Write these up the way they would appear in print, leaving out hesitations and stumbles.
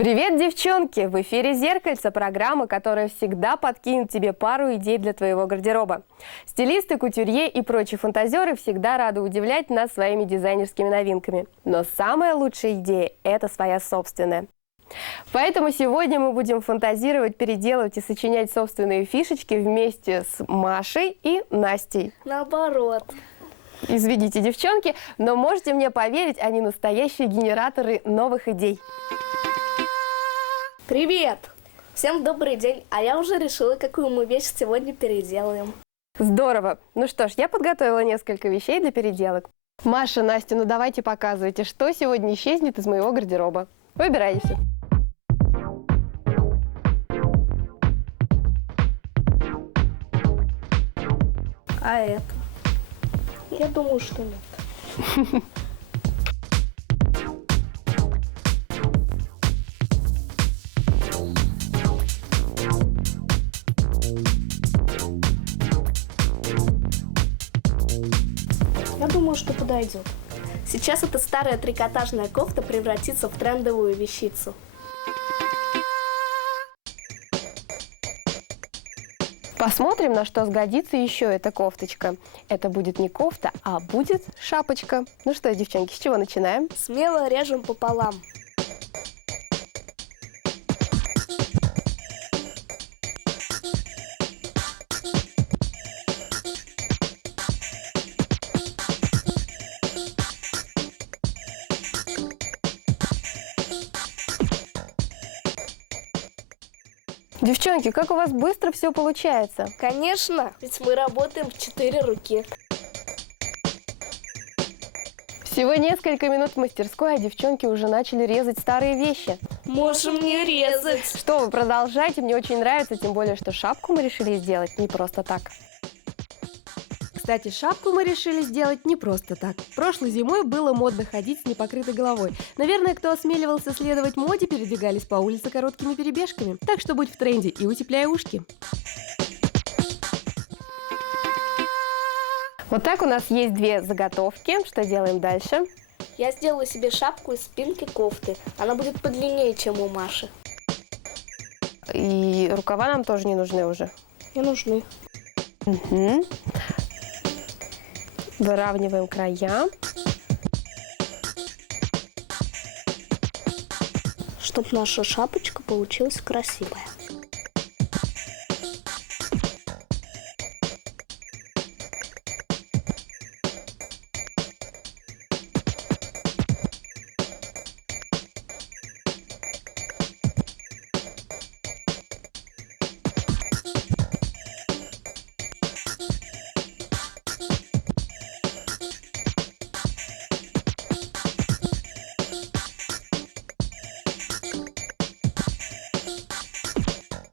Привет, девчонки! В эфире «Зеркальце» – программа, которая всегда подкинет тебе пару идей для твоего гардероба. Стилисты, кутюрье и прочие фантазеры всегда рады удивлять нас своими дизайнерскими новинками. Но самая лучшая идея – это своя собственная. Поэтому сегодня мы будем фантазировать, переделывать и сочинять собственные фишечки вместе с Машей и Настей. Наоборот. Извините, девчонки, но можете мне поверить, они настоящие генераторы новых идей. Привет! Всем добрый день, а я уже решила, какую мы вещь сегодня переделаем. Здорово! Ну что ж, я подготовила несколько вещей для переделок. Маша, Настя, ну давайте показывайте, что сегодня исчезнет из моего гардероба. Выбирайте. А это? Я думаю, что нет. Я думаю, что подойдет. Сейчас эта старая трикотажная кофта превратится в трендовую вещицу. Посмотрим, на что сгодится еще эта кофточка. Это будет не кофта, а будет шапочка. Ну что, девчонки, с чего начинаем? Смело режем пополам. Девчонки, как у вас быстро все получается? Конечно, ведь мы работаем в 4 руки. Всего несколько минут в мастерской, а девчонки уже начали резать старые вещи. Можем не резать. Что вы, продолжайте, мне очень нравится, тем более, что шапку мы решили сделать не просто так. Кстати, шапку мы решили сделать не просто так. Прошлой зимой было модно ходить с непокрытой головой. Наверное, кто осмеливался следовать моде, передвигались по улице короткими перебежками. Так что будь в тренде и утепляй ушки. Вот так у нас есть две заготовки. Что делаем дальше? Я сделаю себе шапку из спинки кофты. Она будет подлиннее, чем у Маши. И рукава нам тоже не нужны уже. Не нужны. Угу. Выравниваем края. Чтобы наша шапочка получилась красивая.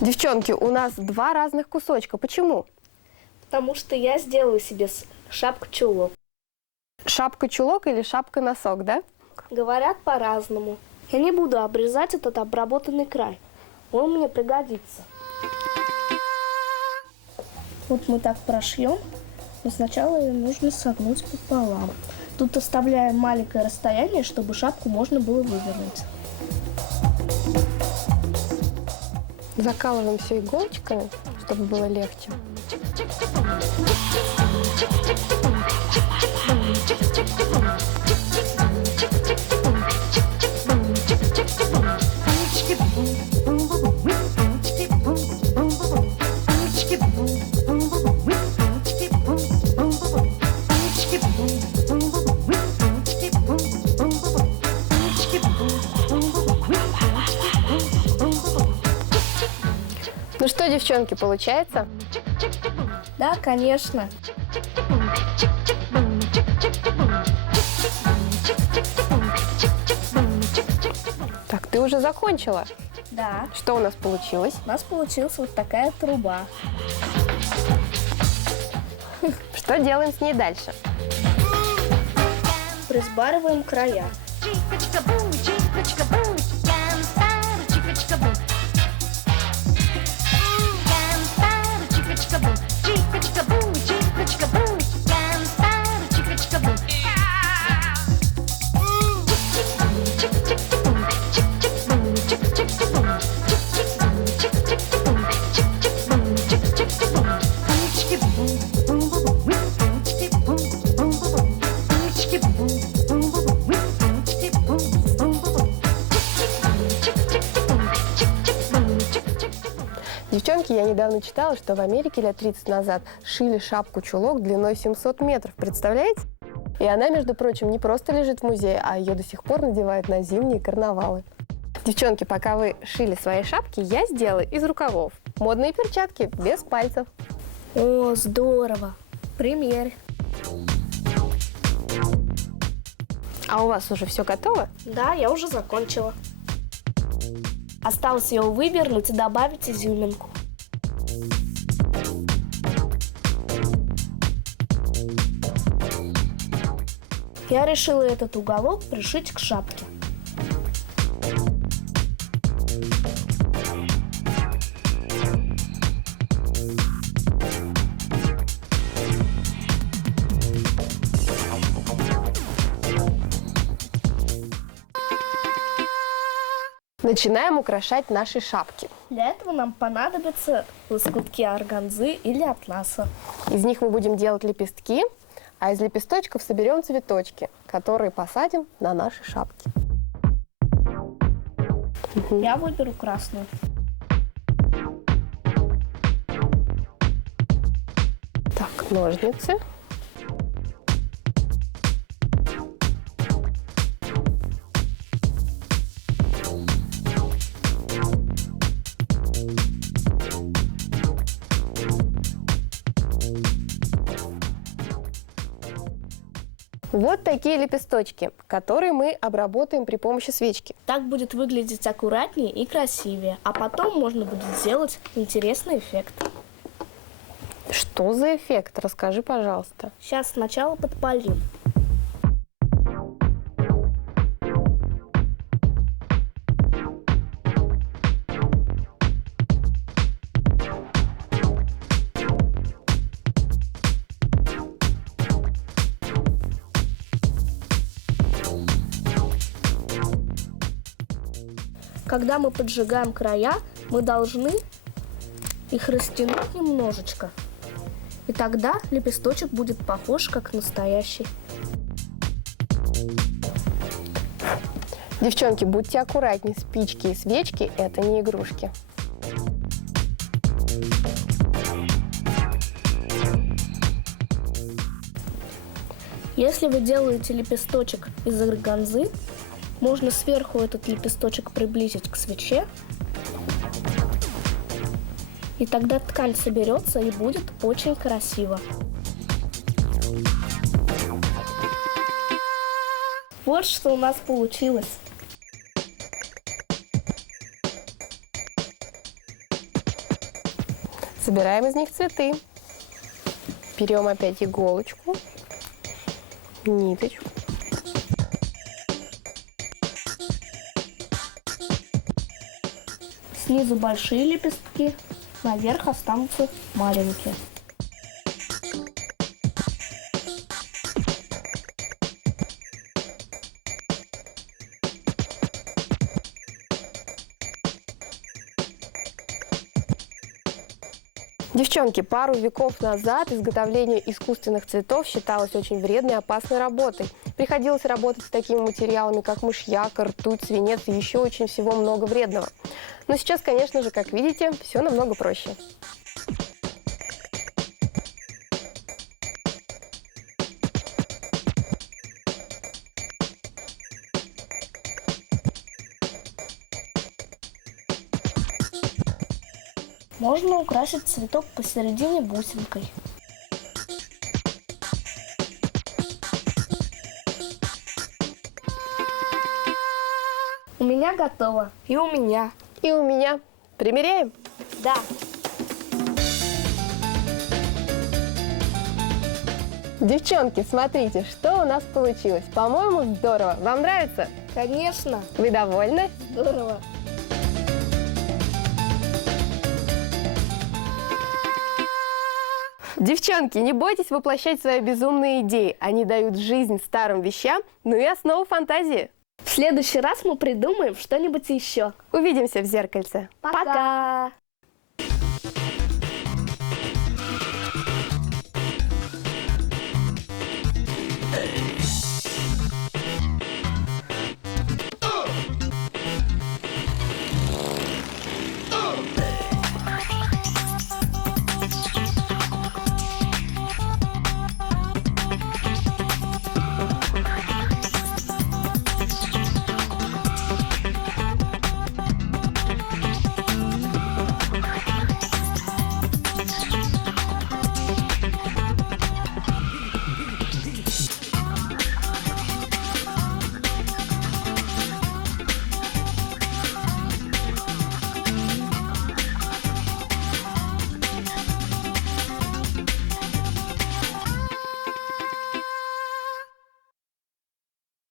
Девчонки, у нас два разных кусочка. Почему? Потому что я сделаю себе шапку-чулок. Шапка-чулок или шапка-носок, да? Говорят по-разному. Я не буду обрезать этот обработанный край. Он мне пригодится. Вот мы так прошьем, но сначала ее нужно согнуть пополам. Тут оставляем маленькое расстояние, чтобы шапку можно было вывернуть. Закалываем все иголочками, чтобы было легче. Ну что, девчонки, получается? Да, конечно. Так, ты уже закончила. Да. Что у нас получилось? У нас получилась вот такая труба. Что делаем с ней дальше? Присбариваем края. Девчонки, я недавно читала, что в Америке лет 30 назад шили шапку-чулок длиной 700 метров. Представляете? И она, между прочим, не просто лежит в музее, а ее до сих пор надевают на зимние карнавалы. Девчонки, пока вы шили свои шапки, я сделала из рукавов модные перчатки без пальцев. О, здорово! Примерь. А у вас уже все готово? Да, я уже закончила. Осталось ее вывернуть и добавить изюминку. Я решила этот уголок пришить к шапке. Начинаем украшать наши шапки. Для этого нам понадобятся лоскутки органзы или атласа. Из них мы будем делать лепестки, а из лепесточков соберем цветочки, которые посадим на наши шапки. Я выберу красную. Так, ножницы. Вот такие лепесточки, которые мы обработаем при помощи свечки. Так будет выглядеть аккуратнее и красивее, а потом можно будет сделать интересный эффект. Что за эффект? Расскажи, пожалуйста. Сейчас сначала подпалим. Когда мы поджигаем края, мы должны их растянуть немножечко. И тогда лепесточек будет похож как настоящий. Девчонки, будьте аккуратнее, спички и свечки – это не игрушки. Если вы делаете лепесточек из органзы, можно сверху этот лепесточек приблизить к свече, и тогда ткань соберется и будет очень красиво. Вот что у нас получилось. Собираем из них цветы. Берем опять иголочку, ниточку. Снизу большие лепестки, наверх останутся маленькие. Девчонки, пару веков назад изготовление искусственных цветов считалось очень вредной и опасной работой. Приходилось работать с такими материалами, как мышьяк, ртуть, свинец и еще очень всего много вредного. Но сейчас, конечно же, как видите, все намного проще. Можно украсить цветок посередине бусинкой. У меня готово. И у меня. И у меня. Примеряем? Да. Девчонки, смотрите, что у нас получилось. По-моему, здорово. Вам нравится? Конечно. Вы довольны? Здорово. Девчонки, не бойтесь воплощать свои безумные идеи. Они дают жизнь старым вещам, ну и основу фантазии. В следующий раз мы придумаем что-нибудь еще. Увидимся в зеркальце. Пока!